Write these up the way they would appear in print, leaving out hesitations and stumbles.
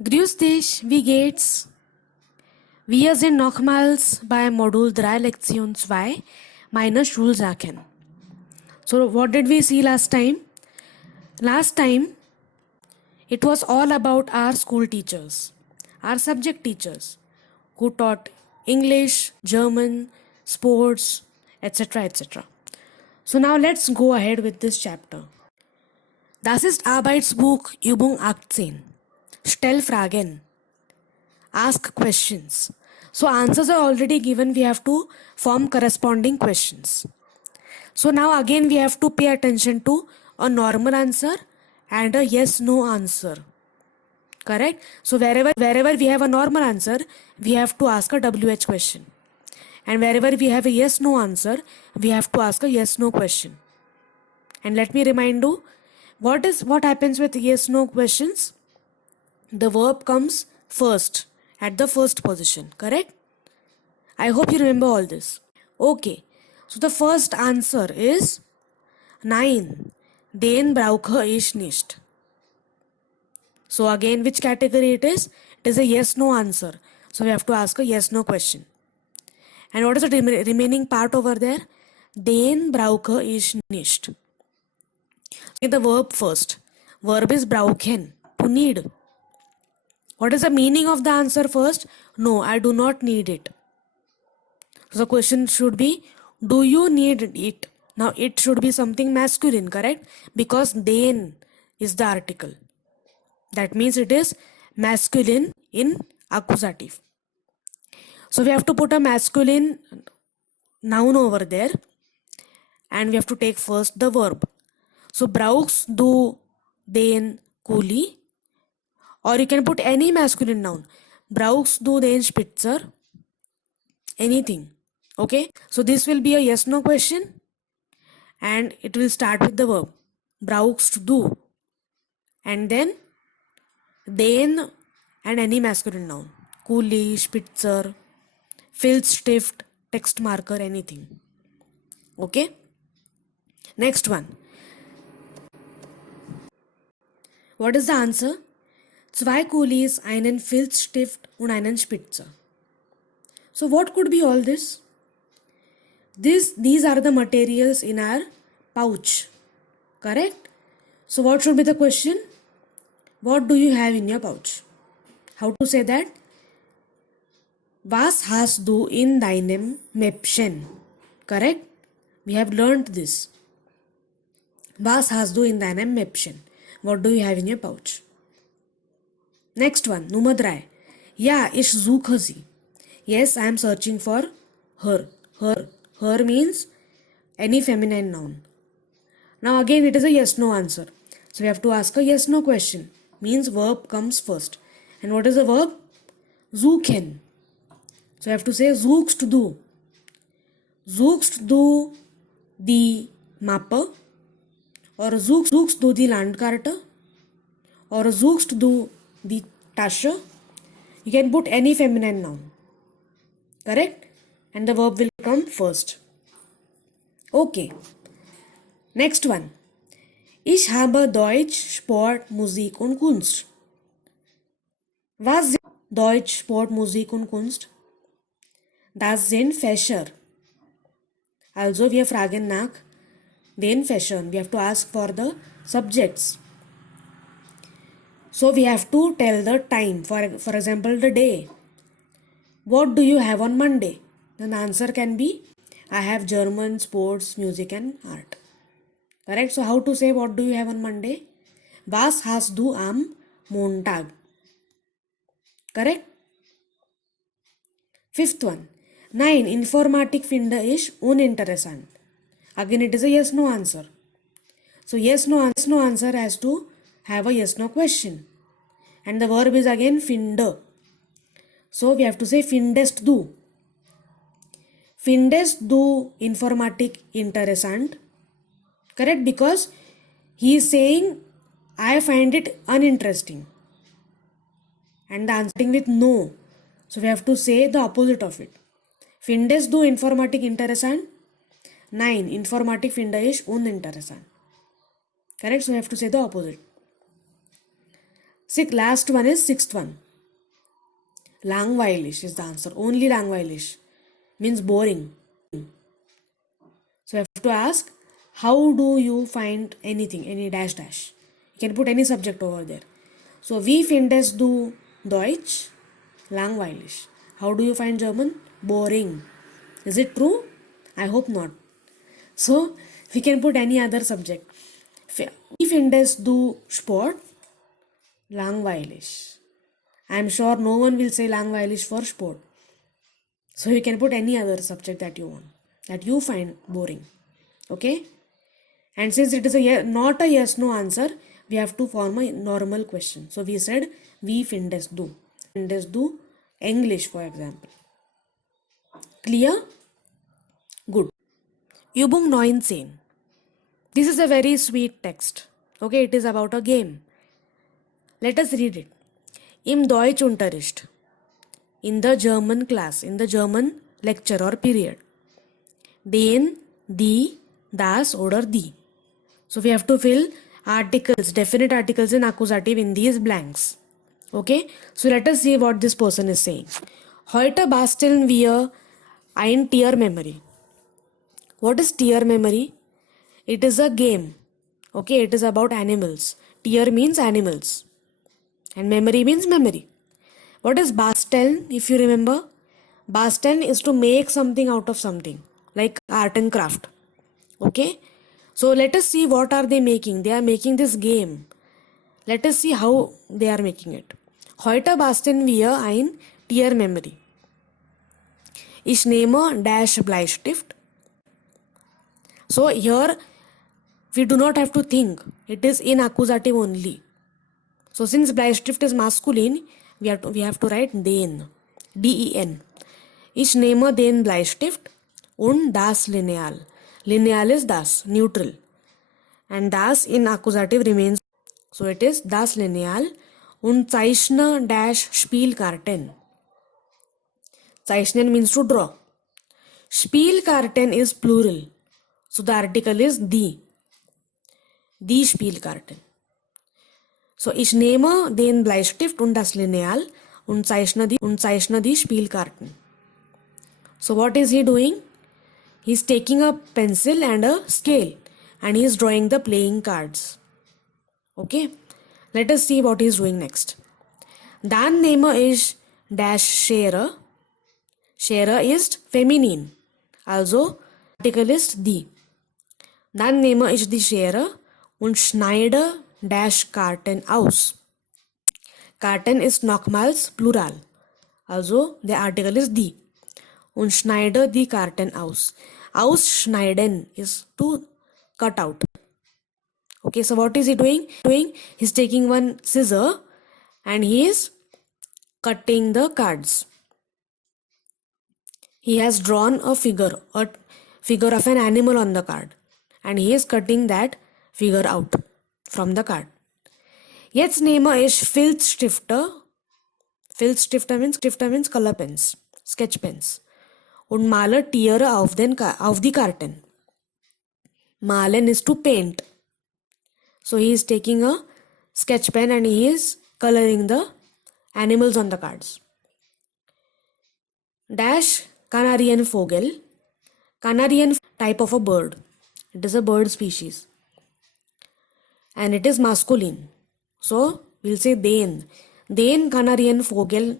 Grüß dich, wie geht's? Wir sind nochmals bei Modul 3 Lektion 2, meine Schulsachen. So what did we see last time? Last time it was all about our school teachers, our subject teachers who taught English, German, sports, etc. etc. So now let's go ahead with this chapter. Das ist Arbeitsbuch Übung 18. Stell Fragen. Ask questions. So answers are already given. We have to form corresponding questions. So now again we have to pay attention to a normal answer and a yes no answer. Correct? So wherever we have a normal answer, we have to ask a WH question. And wherever we have a yes no answer, we have to ask a yes no question. And let me remind you, what happens with yes no questions? The verb comes first, at the first position, correct? I hope you remember all this. Okay, so the first answer is Nein, den brauche ich nicht. So again, which category it is? It is a yes no answer. So we have to ask a yes no question. And what is the remaining part over there? Den brauche ich nicht. So the verb first. Verb is brauchen, to need. What is the meaning of the answer first? No, I do not need it. So the question should be, do you need it? Now it should be something masculine, correct? Because den is the article. That means it is masculine in accusative. So we have to put a masculine noun over there and we have to take first the verb. So brauchst du den Kuli? Or you can put any masculine noun. Brauchst du den Spitzer? Anything. Okay, so this will be a yes no question and it will start with the verb brauchst du and then den and any masculine noun, Kuli, Spitzer, Filzstift, text marker, anything. Okay, next one. What is the answer? Zwei Kulis, einen Filzstift und einen Spitzer. So what could be all this? These are the materials in our pouch, correct? So what should be the question? What do you have in your pouch? How to say that? Was hast du in deinem Mäppchen? Correct? We have learned this. Was hast du in deinem Mäppchen? What do you have in your pouch? Next one, Nummer 3. Ja, ich suche sie. Yes, I am searching for her. Her means any feminine noun. Now again it is a yes no answer. So we have to ask a yes no question. Means verb comes first. And what is the verb? Suchen. So I have to say suchst du. Suchst du die Mappe? Or suchst du die Landkarte? Or suchst du die Tasche? You can put any feminine noun. Correct? And the verb will come first. Okay. Next one. Ich habe Deutsch, Sport, Musik und Kunst. Was sind Deutsch, Sport, Musik und Kunst? Das sind Fächer. Also wir fragen nach den Fächern. We have to ask for the subjects. So we have to tell the time. For example, the day. What do you have on Monday? Then the answer can be, I have German, sports, music and art. Correct? So how to say what do you have on Monday? Was hast du am Montag? Correct? Fifth one. Nein, Informatik finde ich uninteressant. Again it is a yes no answer. So yes no answer has to have a yes no question. And the verb is again finde. So we have to say findest du. Findest du Informatik interessant? Correct? Because he is saying I find it uninteresting. And the answering with no. So we have to say the opposite of it. Findest du Informatik interessant? Nein, Informatik finde ich uninteressant. Correct? So we have to say the opposite. Last one is sixth one. Langweilig is the answer. Only langweilig means boring. So I have to ask, how do you find anything, any dash dash? You can put any subject over there. So wie findest du Deutsch? Langweilig. How do you find German? Boring. Is it true? I hope not. So we can put any other subject. Wie findest du Sport? Langweilig. I am sure no one will say langweilig for sport. So you can put any other subject that you want, that you find boring. Okay? And since it is not a yes no answer, we have to form a normal question. So we said, wie findest du? Findest du English, for example. Clear? Good. Übung 19. This is a very sweet text. Okay, it is about a game. Let us read it. Im Deutschunterricht. In the German class, in the German lecture or period. Den, die, das oder die. So we have to fill articles, definite articles and accusative in these blanks. Okay, so let us see what this person is saying. Heute basteln wir ein Tiermemory. What is Tiermemory? It is a game. Okay, it is about animals. Tier means animals. And memory means memory. What is basteln, if you remember? Basteln is to make something out of something, like art and craft. Okay, so let us see what are they making. They are making this game. Let us see how they are making it. Heute basteln wir ein Tiermemory. Ich nehme dash Bleistift. So here we do not have to think. It is in accusative only. So since Bleistift is masculine, we have to write den. Den. Ich nehme den Bleistift und das Lineal. Lineal is das, neutral. And das in accusative remains. So it is das Lineal und zeichne dash Spielkarten. Zeichnen means to draw. Spielkarten is plural. So the article is die. Die Spielkarten. So ich nehme den Bleistift und das Lineal und zeichne die Spielkarten. So what is he doing? He is taking a pencil and a scale and he is drawing the playing cards. Okay, let us see what he is doing next. Dan nehme ich dash Schere. Schere ist feminin. Also article is die. Dann nehme ich die Schere und schneide dash Karten aus. Karten ist nochmals plural. Also der article is die. Und schneide die Karten aus. Ausschneiden is to cut out. Okay, so what is he doing? He's taking one scissor and he is cutting the cards. He has drawn a figure of an animal on the card and he is cutting that figure out from the card. Jetzt nehme ich Filzstifte. Filzstifte means color pens, sketch pens. Und male Tiere auf die Karten. Malen is to paint. So he is taking a sketch pen and he is coloring the animals on the cards. Dash Kanarienvogel. Kanarian type of a bird. It is a bird species. And it is masculine. So we'll say den. Den Kanarienvogel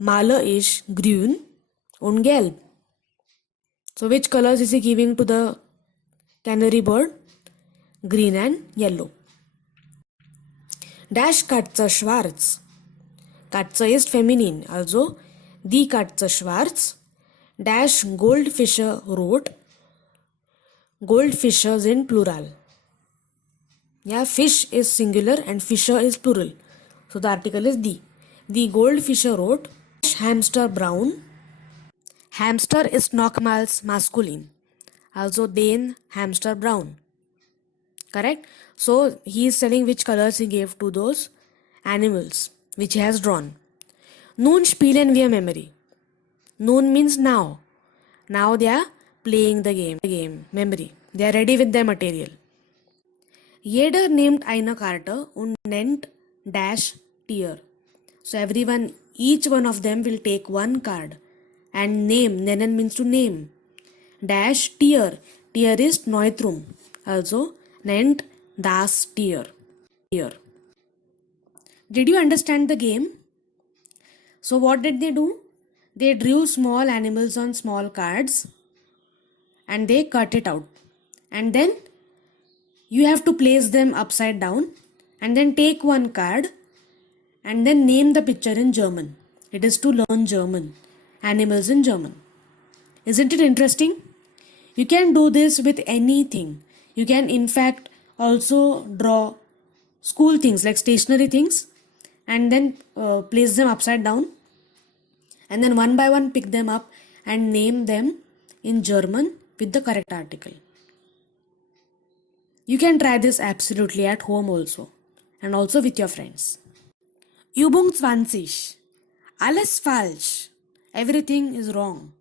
male ich grün und gelb. So which colors is he giving to the canary bird? Green and yellow. Dash Katze schwarz. Katze is feminine. Also die Katze schwarz. Dash Goldfische rot. Goldfische in plural. Yeah, fish is singular and fisher is plural. So the article is die. Die Goldfische rot. Hamster brown. Hamster is nochmals masculine. Also den Hamster brown. Correct? So he is telling which colors he gave to those animals which he has drawn. Nun spielen wir Memory. Nun means now. Now they are playing the game, memory. They are ready with their material. Jeder nimmt eine Karte und nennt dash tier. So everyone, each one of them will take one card and name. Nennen means to name. Dash tier. Tier is Neutrum. Also nennt das Tier. Did you understand the game? So what did they do? They drew small animals on small cards and they cut it out. And then you have to place them upside down and then take one card and then name the picture in German. It is to learn German. Animals in German. Isn't it interesting? You can do this with anything. You can in fact also draw school things like stationery things and then place them upside down and then one by one pick them up and name them in German with the correct article. You can try this absolutely at home also and also with your friends. Übung 20. Alles falsch. Everything is wrong.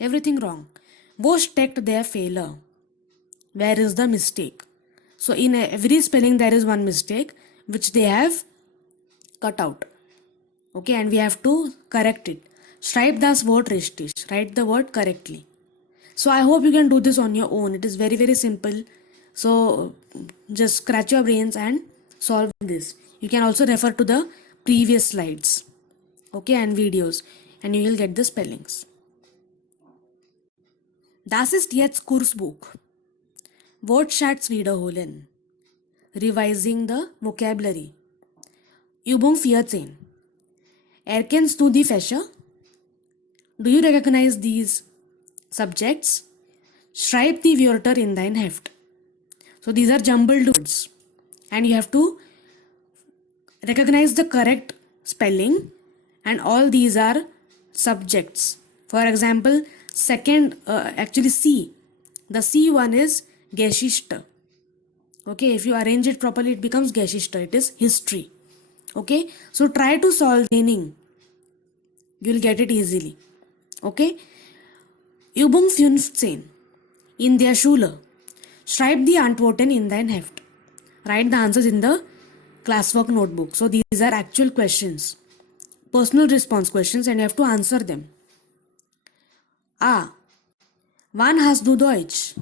Everything wrong. Wo steckt der Fehler? Where is the mistake? So in every spelling there is one mistake which they have cut out. Okay, and we have to correct it. Schreib das Wort richtig. Write the word correctly. So I hope you can do this on your own. It is very, very simple. So just scratch your brains and solve this. You can also refer to the previous slides, okay, and videos, and you will get the spellings. Das ist jetzt Kursbuch. Wortschatz wiederholen. Revising the vocabulary. Übung 14. Erkennst du die Fächer? Do you recognize these subjects? Schreib die Wörter in dein Heft. So these are jumbled words and you have to recognize the correct spelling, and all these are subjects. For example, actually C. The C one is Geschichte. Okay, if you arrange it properly, it becomes Geschichte. It is history. Okay, so try to solve meaning. You will get it easily. Okay. Übung 15. In der Schule. Schreib die Antworten in dein Heft. Write the answers in the classwork notebook. So these are actual questions. Personal response questions and you have to answer them. A. Wann hast du Deutsch?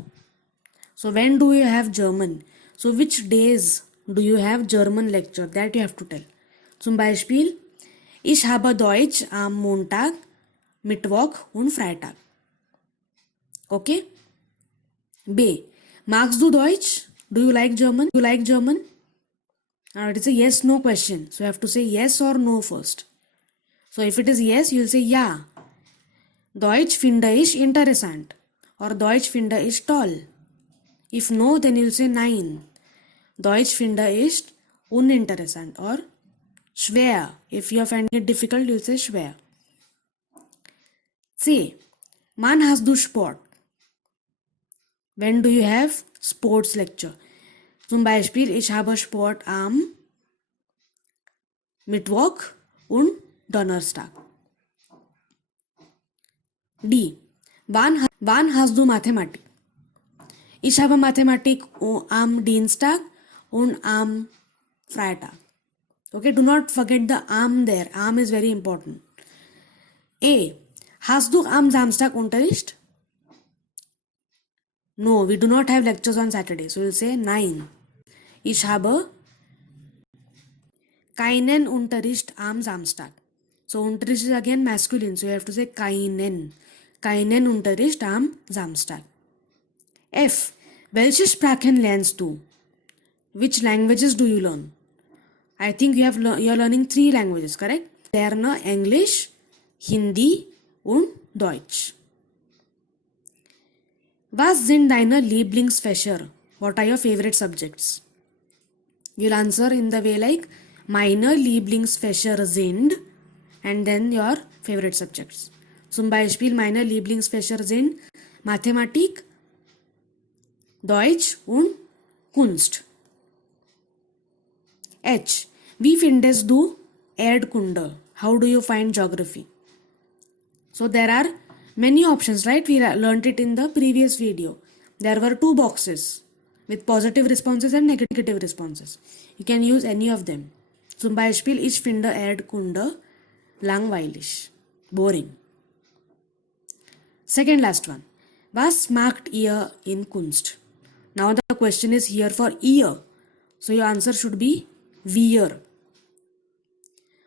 So when do you have German? So which days do you have German lecture? That you have to tell. Zum Beispiel, ich habe Deutsch am Montag, Mittwoch und Freitag. Okay? B. Magst du Deutsch? Do you like German? Do you like German? Now it is a yes no question. So you have to say yes or no first. So if it is yes, you will say ja. Deutsch finde ich interessant. Or Deutsch finde ich toll. If no, then you will say nein. Deutsch finde ich uninteressant or schwer. If you are finding it difficult, you will say schwer. C. Wann hast du Sport? When do you have sports lecture? Zum Beispiel, ich habe Sport am Mittwoch und Donnerstag. D. Wann hast du Mathematik? Ich habe Mathematik am Dienstag und am Freitag. Okay, do not forget the am there. Am is very important. A. Hast du am Samstag Unterricht? No, we do not have lectures on Saturday. So we'll say nein. Ich habe keinen Unterricht am Samstag. So Unterricht is again masculine. So you have to say keinen. Keinen Unterricht am Samstag. F. Welche Sprachen lernst du? Which languages do you learn? I think you are learning 3 languages, correct? Lerne English, Hindi und Deutsch. Was sind deine Lieblingsfächer? What are your favorite subjects? You'll answer in the way like meine Lieblingsfächer sind and then your favorite subjects. Zum Beispiel meine Lieblingsfächer sind Mathematik, Deutsch und Kunst. H. Wie findest du Erdkunde? How do you find geography? So there are many options, right? We learnt it in the previous video. There were 2 boxes with positive responses and negative responses. You can use any of them. Zum Beispiel, ich finde Erdkunde langweilig. Boring. Second last one. Was macht ihr in Kunst? Now the question is here for ihr. So your answer should be wir.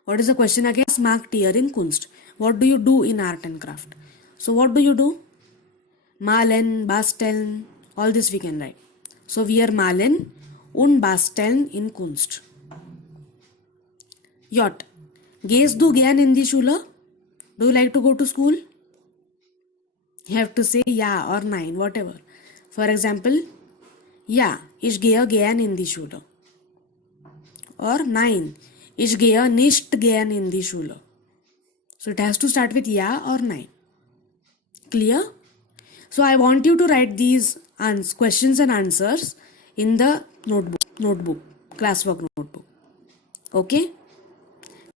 What is the question again? Was macht ihr in Kunst? What do you do in art and craft? So what do you do? Malen, basteln, all this we can write. So wir malen und basteln in Kunst. J. Gehst du gern in die Schule? Do you like to go to school? You have to say ja or nein, whatever. For example, ja, ich gehe gern in die Schule. Or nein, ich gehe nicht gern in die Schule. So it has to start with ja or nein. Clear? So I want you to write these questions and answers in the notebook, classwork notebook. Okay?